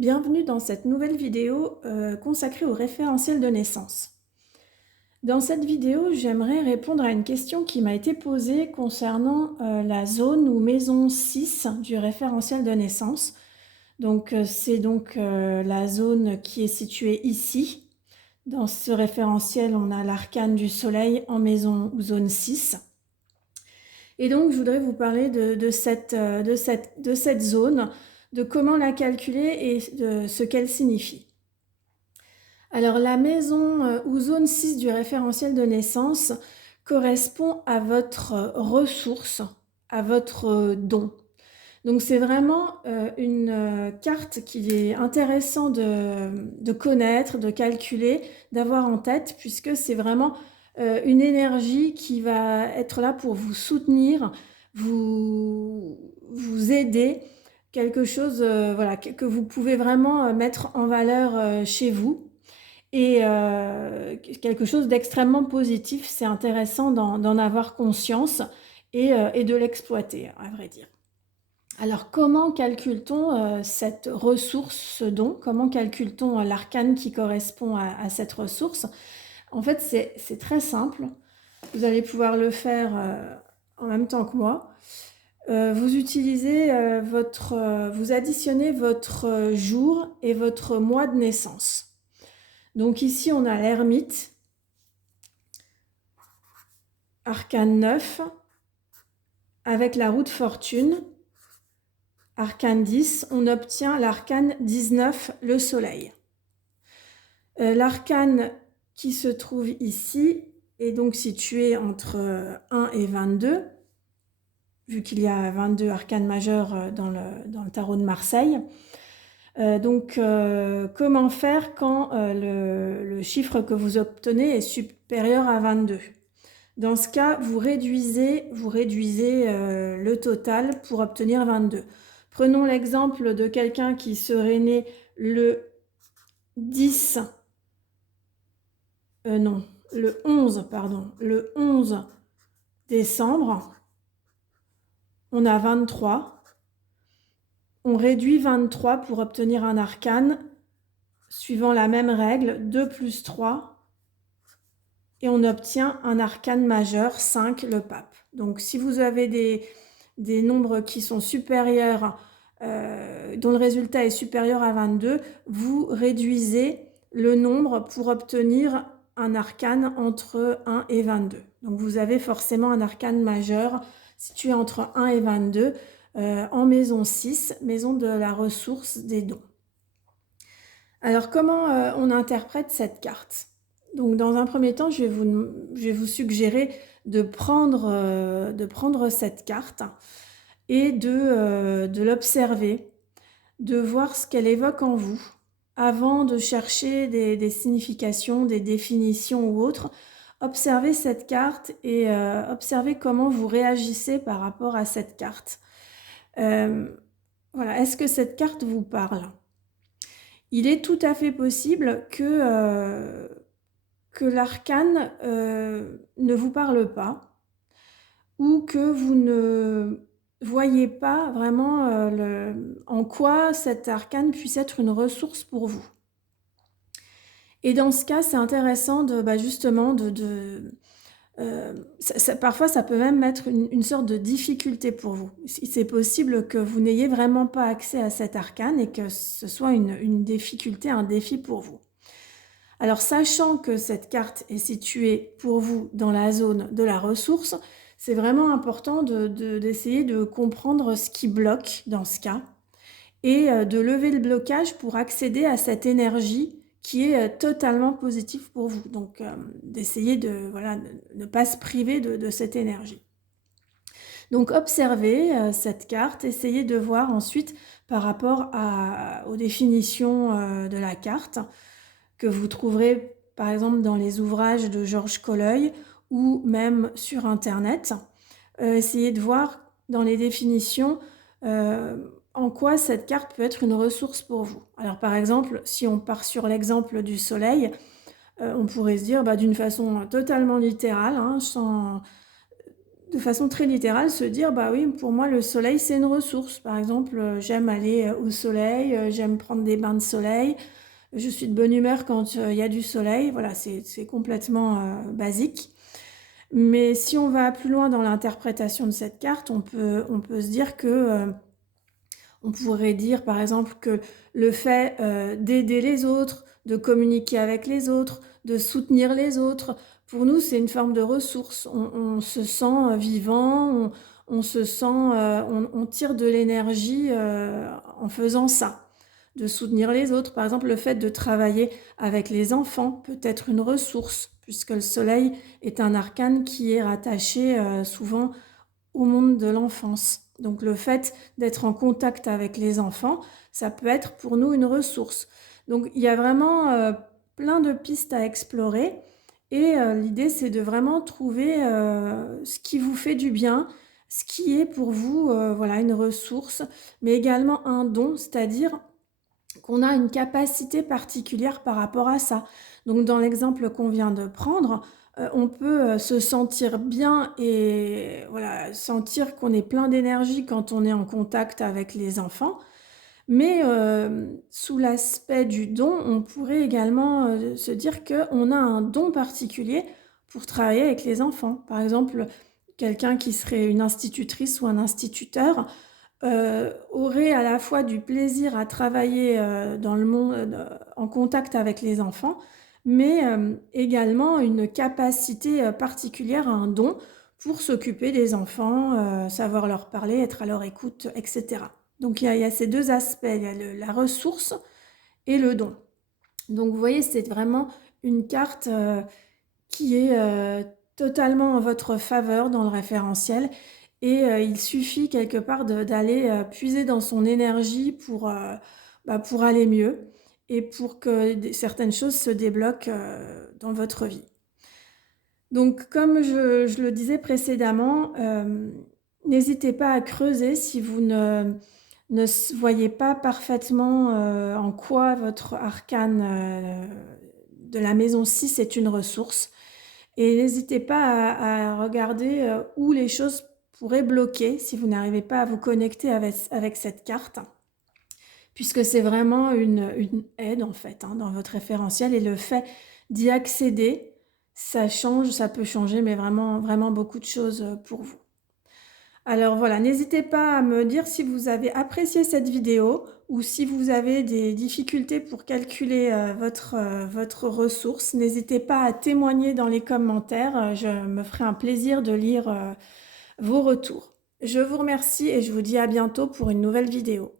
Bienvenue dans cette nouvelle vidéo consacrée au référentiel de naissance. Dans cette vidéo, j'aimerais répondre à une question qui m'a été posée concernant la zone ou maison 6 du référentiel de naissance. Donc c'est la zone qui est située ici. Dans ce référentiel, on a l'arcane du soleil en maison ou zone 6. Et donc je voudrais vous parler de cette zone, de comment la calculer et de ce qu'elle signifie. Alors la maison ou zone 6 du référentiel de naissance correspond à votre ressource, à votre don. Donc c'est vraiment une carte qu'il est intéressant de connaître, de calculer, d'avoir en tête, puisque c'est vraiment une énergie qui va être là pour vous soutenir, vous aider, quelque chose voilà, que vous pouvez vraiment mettre en valeur chez vous. Et quelque chose d'extrêmement positif, c'est intéressant d'en avoir conscience et de l'exploiter, à vrai dire. Alors, comment calcule-t-on cette ressource, ce don? Comment calcule-t-on l'arcane qui correspond à cette ressource? En fait, c'est très simple. Vous allez pouvoir le faire en même temps que moi. Vous utilisez vous additionnez votre jour et votre mois de naissance. Donc ici, on a l'ermite, arcane 9, avec la roue de fortune, arcane 10, on obtient l'arcane 19, le soleil. L'arcane qui se trouve ici est donc situé entre 1 et 22, vu qu'il y a 22 arcanes majeurs dans le tarot de Marseille. Comment faire quand le chiffre que vous obtenez est supérieur à 22? Dans ce cas, vous réduisez le total pour obtenir 22. Prenons l'exemple de quelqu'un qui serait né le 10, le 11, pardon, le 11 décembre. On a 23. On réduit 23 pour obtenir un arcane, suivant la même règle, 2 plus 3. Et on obtient un arcane majeur, 5, le pape. Donc si vous avez des nombres qui sont supérieurs, dont le résultat est supérieur à 22, vous réduisez le nombre pour obtenir un arcane entre 1 et 22. Donc vous avez forcément un arcane majeur situé entre 1 et 22 en maison 6, maison de la ressource des dons. Alors comment on interprète cette carte? Donc dans un premier temps, je vais vous suggérer de prendre cette carte et de l'observer, de voir ce qu'elle évoque en vous, avant de chercher des significations, des définitions ou autres. Observez cette carte et observez comment vous réagissez par rapport à cette carte. Voilà, est-ce que cette carte vous parle? Il est tout à fait possible que l'arcane ne vous parle pas ou que vous ne voyez pas vraiment en quoi cet arcane puisse être une ressource pour vous. Et dans ce cas, c'est intéressant justement parfois ça peut même être une sorte de difficulté pour vous. C'est possible que vous n'ayez vraiment pas accès à cet arcane et que ce soit une difficulté, un défi pour vous. Alors, sachant que cette carte est située pour vous dans la zone de la ressource, c'est vraiment important d'essayer de comprendre ce qui bloque dans ce cas et de lever le blocage pour accéder à cette énergie qui est totalement positive pour vous. Donc, d'essayer de ne pas se priver de cette énergie. Donc, observez cette carte, essayez de voir ensuite par rapport aux définitions de la carte, que vous trouverez par exemple dans les ouvrages de Georges Colleuil ou même sur internet. Essayez de voir dans les définitions en quoi cette carte peut être une ressource pour vous. Alors par exemple, si on part sur l'exemple du soleil, on pourrait se dire d'une façon totalement littérale, de façon très littérale, se dire: «Bah oui, pour moi, le soleil, c'est une ressource». Par exemple, j'aime aller, au soleil, j'aime prendre des bains de soleil, je suis de bonne humeur quand, il y a du soleil. Voilà, c'est complètement, basique. Mais si on va plus loin dans l'interprétation de cette carte, on peut se dire que, on pourrait dire, par exemple, que le fait, d'aider les autres, de communiquer avec les autres, de soutenir les autres, pour nous, c'est une forme de ressource. On se sent, vivant, on se sent, on tire de l'énergie, en faisant ça. De soutenir les autres, par exemple, le fait de travailler avec les enfants peut être une ressource, puisque le soleil est un arcane qui est rattaché, souvent au monde de l'enfance. Donc le fait d'être en contact avec les enfants, ça peut être pour nous une ressource. Donc il y a vraiment, plein de pistes à explorer et l'idée c'est de vraiment trouver, ce qui vous fait du bien, ce qui est pour vous, voilà, une ressource, mais également un don, c'est-à-dire qu'on a une capacité particulière par rapport à ça. Donc dans l'exemple qu'on vient de prendre, on peut, se sentir bien et voilà, sentir qu'on est plein d'énergie quand on est en contact avec les enfants. Mais, sous l'aspect du don, on pourrait également, se dire qu'on a un don particulier pour travailler avec les enfants. Par exemple, quelqu'un qui serait une institutrice ou un instituteur aurait à la fois du plaisir à travailler, dans le monde, en contact avec les enfants, mais également une capacité, particulière, un don pour s'occuper des enfants, savoir leur parler, être à leur écoute et cetera. Donc il y a ces 2 aspects, il y a le la ressource et le don. Donc vous voyez, c'est vraiment une carte, qui est, totalement en votre faveur dans le référentiel et il suffit quelque part d'aller, puiser dans son énergie pour aller mieux et pour que certaines choses se débloquent, dans votre vie. Donc comme je le disais précédemment, n'hésitez pas à creuser si vous ne voyez pas parfaitement, en quoi votre arcane, de la maison 6 est une ressource. Et n'hésitez pas à regarder, où les choses pourraient bloquer si vous n'arrivez pas à vous connecter avec cette carte, puisque c'est vraiment une aide en fait, hein, dans votre référentiel et le fait d'y accéder, ça peut changer, mais vraiment, vraiment beaucoup de choses, pour vous. Alors voilà, n'hésitez pas à me dire si vous avez apprécié cette vidéo ou si vous avez des difficultés pour calculer, votre ressource. N'hésitez pas à témoigner dans les commentaires, je me ferai un plaisir de lire, vos retours. Je vous remercie et je vous dis à bientôt pour une nouvelle vidéo.